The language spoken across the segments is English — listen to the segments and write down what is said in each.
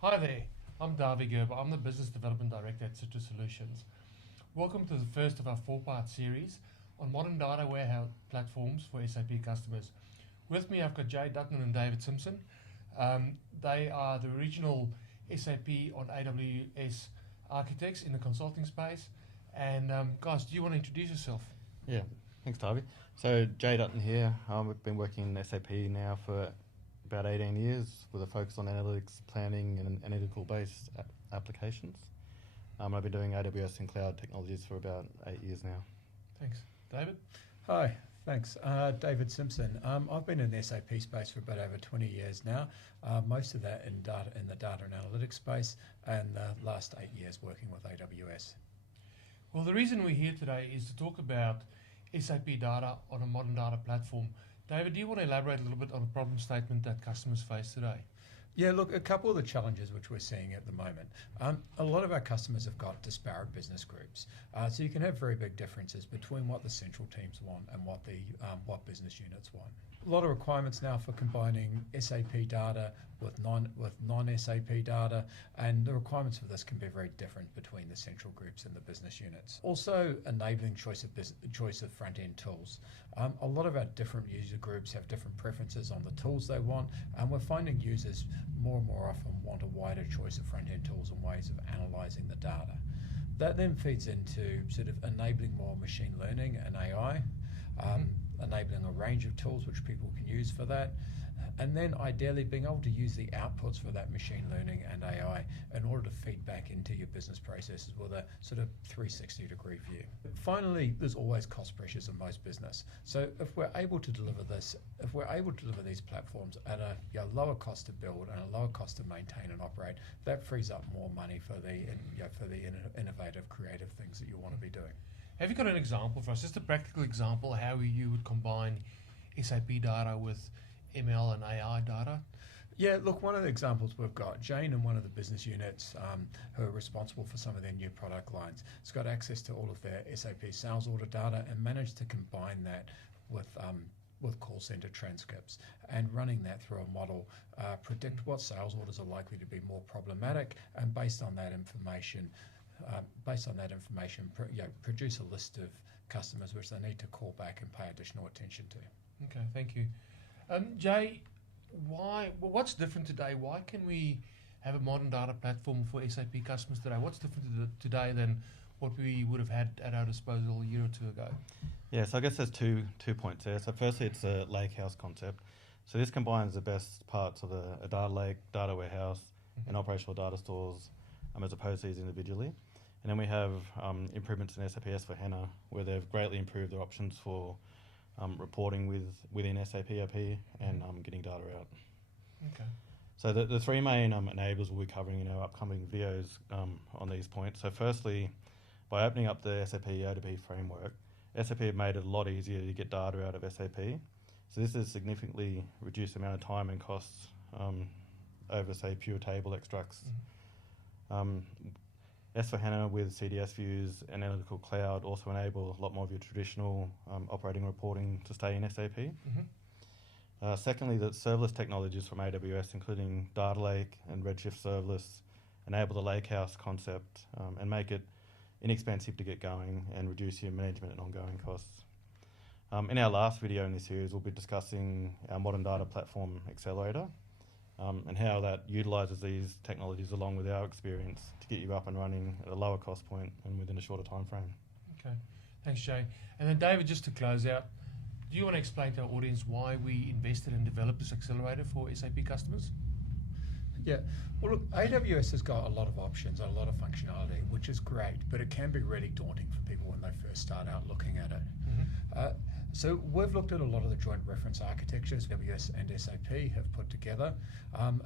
Hi there, I'm Davi Gerber. I'm the Business Development Director at Citra Solutions. Welcome to the first of our four-part series on modern data warehouse platforms for SAP customers. With me, I've got Jay Dutton and David Simpson. They are the regional SAP on AWS architects in the consulting space. And guys, do you want to introduce yourself? Yeah, thanks, Darby. So, Jay Dutton here. We've been working in SAP now for about 18 years with a focus on analytics, planning, and analytical-based applications. I've been doing AWS and cloud technologies for about 8 years now. Thanks. David? Hi, thanks. David Simpson. I've been in the SAP space for about over 20 years now, most of that in the data and analytics space, and the last 8 years working with AWS. Well, the reason we're here today is to talk about SAP data on a modern data platform. David, do you want to elaborate a little bit on the problem statement that customers face today? Yeah, look, a couple of the challenges which we're seeing at the moment. A lot of our customers have got disparate business groups, so you can have very big differences between what the central teams want and what business units want. A lot of requirements now for combining SAP data with non-SAP data, and the requirements for this can be very different between the central groups and the business units. Also, enabling choice of front-end tools. A lot of our different user groups have different preferences on the tools they want, and we're finding users more and more often want a wider choice of front-end tools and ways of analysing the data. That then feeds into sort of enabling more machine learning and AI, enabling a range of tools which people can use for that, and then ideally being able to use the outputs for that machine learning and AI in order to feed back into your business processes with a sort of 360-degree view. Finally, there's always cost pressures in most business. So if we're able to deliver these platforms at a lower cost to build and a lower cost to maintain and operate, that frees up more money for the innovative, creative things that you want to be doing. Have you got an example for us, just a practical example, how you would combine SAP data with ML and AI data? Yeah, look, one of the examples we've got, Jane in one of the business units who are responsible for some of their new product lines, has got access to all of their SAP sales order data and managed to combine that with call center transcripts and running that through a model, predict what sales orders are likely to be more problematic, and based on that information, produce a list of customers which they need to call back and pay additional attention to. Okay, thank you. Jay, what's different today? Why can we have a modern data platform for SAP customers today? What's different today than what we would have had at our disposal a year or two ago? Yeah, so I guess there's two points there. So firstly, it's a lakehouse concept. So this combines the best parts of a data lake, data warehouse, and operational data stores, as opposed to these individually. And then we have improvements in SAP S/4HANA, where they've greatly improved their options for reporting within SAP ERP and getting data out. Okay. So the three main enablers we'll be covering in our upcoming videos on these points. So firstly, by opening up the SAP O2B framework, SAP have made it a lot easier to get data out of SAP. So this has significantly reduced the amount of time and costs over, say, pure table extracts. S/4HANA with CDS views and analytical cloud also enable a lot more of your traditional operating reporting to stay in SAP. Secondly, the serverless technologies from AWS, including Data Lake and Redshift Serverless, enable the lakehouse concept and make it inexpensive to get going and reduce your management and ongoing costs. In our last video in this series, we'll be discussing our modern data platform accelerator and how that utilises these technologies along with our experience to get you up and running at a lower cost point and within a shorter time frame. Okay, thanks, Jay. And then David, just to close out, do you want to explain to our audience why we invested and developed this accelerator for SAP customers? Yeah, well look, AWS has got a lot of options and a lot of functionality, which is great, but it can be really daunting for people when they first start out looking at it. So we've looked at a lot of the joint reference architectures AWS and SAP have put together,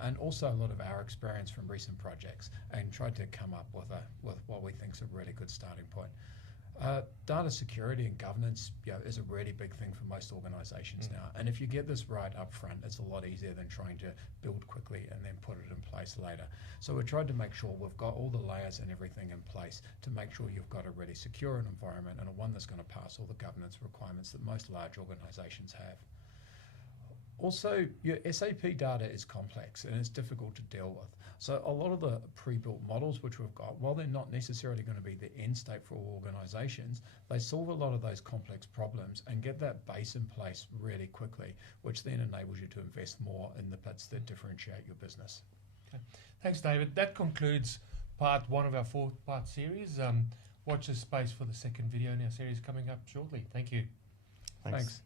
and also a lot of our experience from recent projects, and tried to come up with what we think is a really good starting point. Data security and governance is a really big thing for most organizations now. And if you get this right up front, it's a lot easier than trying to build quickly and then put it in place later. So we tried to make sure we've got all the layers and everything in place to make sure you've got a really secure environment and one that's going to pass all the governance requirements that most large organizations have. Also, your SAP data is complex and it's difficult to deal with. So a lot of the pre-built models which we've got, while they're not necessarily going to be the end state for all organizations, they solve a lot of those complex problems and get that base in place really quickly, which then enables you to invest more in the bits that differentiate your business. Okay. Thanks, David. That concludes part 1 of our 4-part series. Watch this space for the second video in our series coming up shortly. Thank you. Thanks. Thanks.